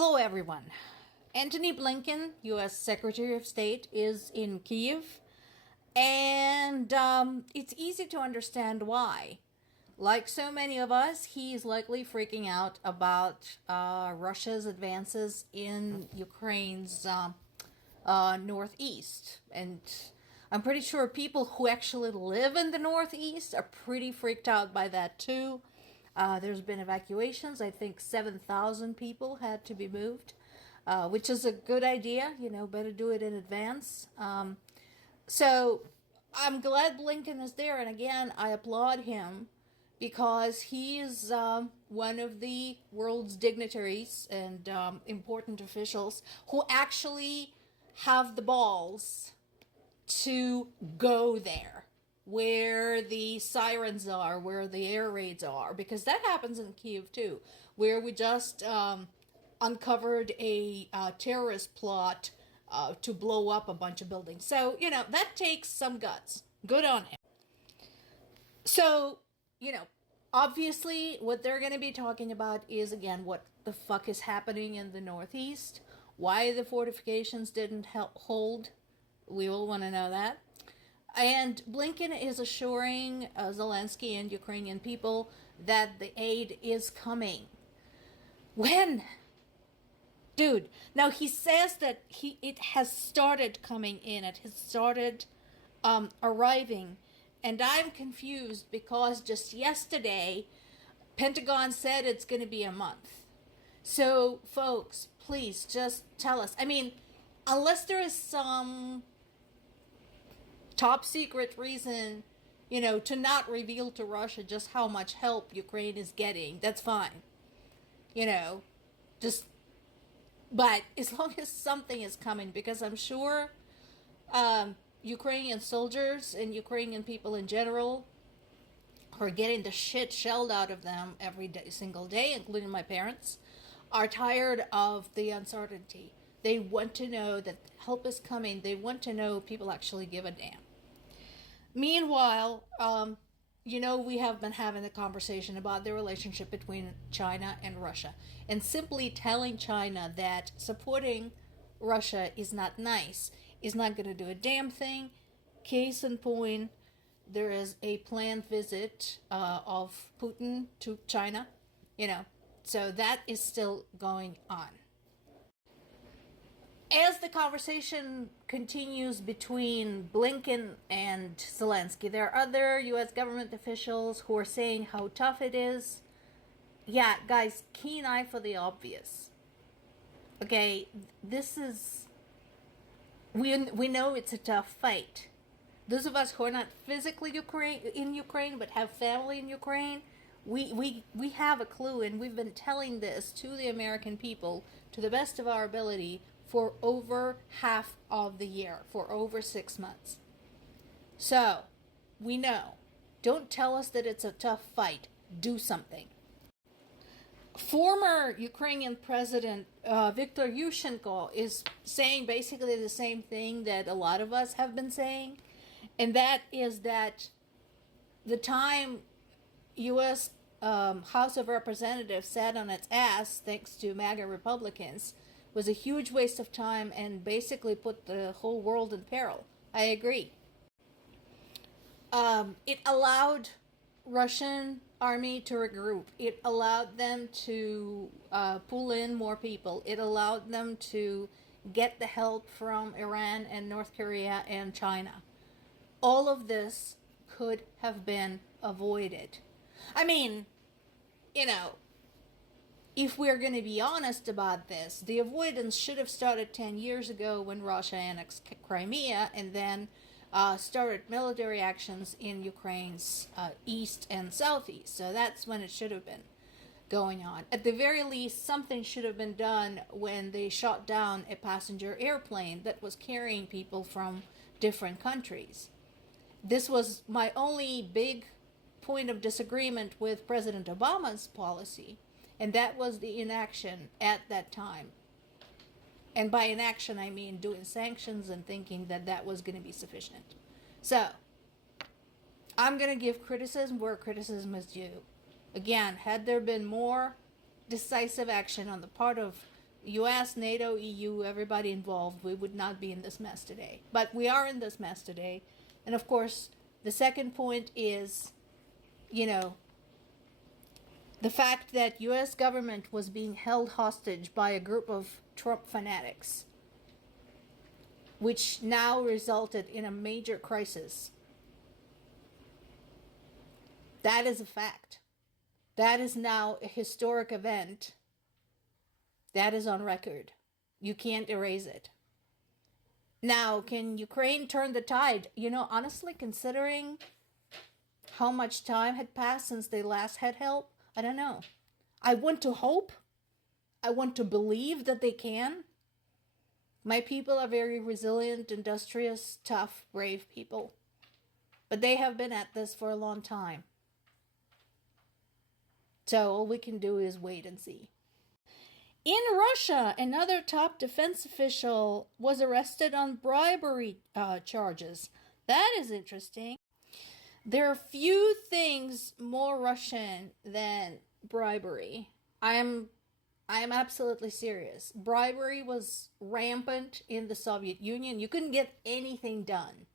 Hello, everyone. Antony Blinken, U.S. Secretary of State, is in Kyiv, and it's easy to understand why. Like so many of us, he's likely freaking out about Russia's advances in Ukraine's northeast. And I'm pretty sure people who actually live in the northeast are pretty freaked out by that too. There's been evacuations. I think 7,000 people had to be moved, which is a good idea. Better do it in advance. So I'm glad Blinken is there. And again, I applaud him because he is one of the world's dignitaries and important officials who actually have the balls to go there where the sirens are, where the air raids are, because that happens in Kyiv too, where we just uncovered a terrorist plot to blow up a bunch of buildings. So, that takes some guts. Good on him. So, obviously what they're going to be talking about is, again, what the fuck is happening in the Northeast, why the fortifications didn't hold. We all want to know that. And Blinken is assuring Zelensky and Ukrainian people that the aid is coming. When? Dude, now he says that it has started coming in. It has started arriving. And I'm confused because just yesterday, Pentagon said it's going to be a month. So, folks, please just tell us. I mean, unless there is some top secret reason, to not reveal to Russia just how much help Ukraine is getting, that's fine. But as long as something is coming, because I'm sure Ukrainian soldiers and Ukrainian people in general are getting the shit shelled out of them every day, single day, including my parents, are tired of the uncertainty. They want to know that help is coming. They want to know people actually give a damn. Meanwhile, we have been having a conversation about the relationship between China and Russia. And simply telling China that supporting Russia is not nice is not going to do a damn thing. Case in point, there is a planned visit of Putin to China. So that is still going on. As the conversation continues between Blinken and Zelensky, there are other U.S. government officials who are saying how tough it is. Yeah, guys, keen eye for the obvious. Okay, this is... We know it's a tough fight. Those of us who are not physically in Ukraine but have family in Ukraine, we have a clue, and we've been telling this to the American people to the best of our ability for over half of the year, for over 6 months. So, we know. Don't tell us that it's a tough fight. Do something. Former Ukrainian President Viktor Yushchenko is saying basically the same thing that a lot of us have been saying, and that is that the time U.S. House of Representatives sat on its ass, thanks to MAGA Republicans, was a huge waste of time and basically put the whole world in peril. I agree. It allowed Russian army to regroup. It allowed them to pull in more people. It allowed them to get the help from Iran and North Korea and China. All of this could have been avoided. I mean, if we're going to be honest about this, the avoidance should have started 10 years ago when Russia annexed Crimea and then started military actions in Ukraine's east and southeast. So that's when it should have been going on. At the very least, something should have been done when they shot down a passenger airplane that was carrying people from different countries. This was my only big point of disagreement with President Obama's policy. And that was the inaction at that time. And by inaction, I mean doing sanctions and thinking that that was going to be sufficient. So, I'm going to give criticism where criticism is due. Again, had there been more decisive action on the part of US, NATO, EU, everybody involved, we would not be in this mess today. But we are in this mess today. And of course, the second point is, you know, the fact that US government was being held hostage by a group of Trump fanatics, which now resulted in a major crisis. That is a fact. That is now a historic event. That is on record. You can't erase it. Now, can Ukraine turn the tide? You know, honestly, considering how much time had passed since they last had help, I don't know. I want to hope. I want to believe that they can. My people are very resilient, industrious, tough, brave people. But they have been at this for a long time. So all we can do is wait and see. In Russia, another top defense official was arrested on bribery charges. That is interesting. There are few things more Russian than bribery. I am absolutely serious. Bribery was rampant in the Soviet Union. You couldn't get anything done.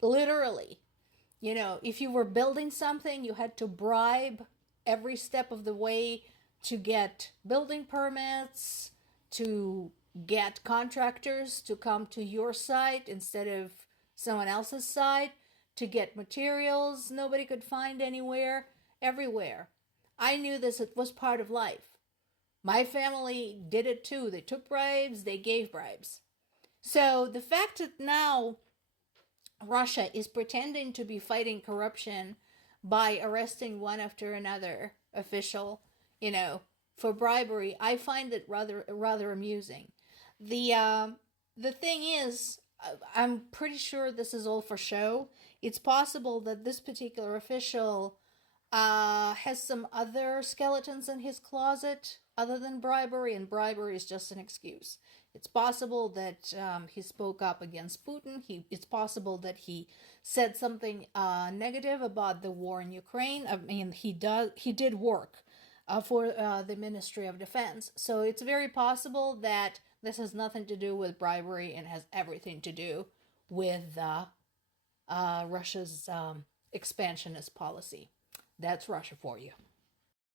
Literally. You know, if you were building something, you had to bribe every step of the way to get building permits, to get contractors to come to your site instead of someone else's site, to get materials nobody could find anywhere, everywhere. I knew this, it was part of life. My family did it too. They took bribes, they gave bribes. So the fact that now Russia is pretending to be fighting corruption by arresting one after another official, you know, for bribery, I find it rather amusing. The thing is, I'm pretty sure this is all for show. It's possible that this particular official has some other skeletons in his closet other than bribery, and bribery is just an excuse. It's possible that he spoke up against Putin. It's possible that he said something negative about the war in Ukraine. I mean, he did work for the Ministry of Defense. So it's very possible that this has nothing to do with bribery and has everything to do with Russia's expansionist policy. That's Russia for you.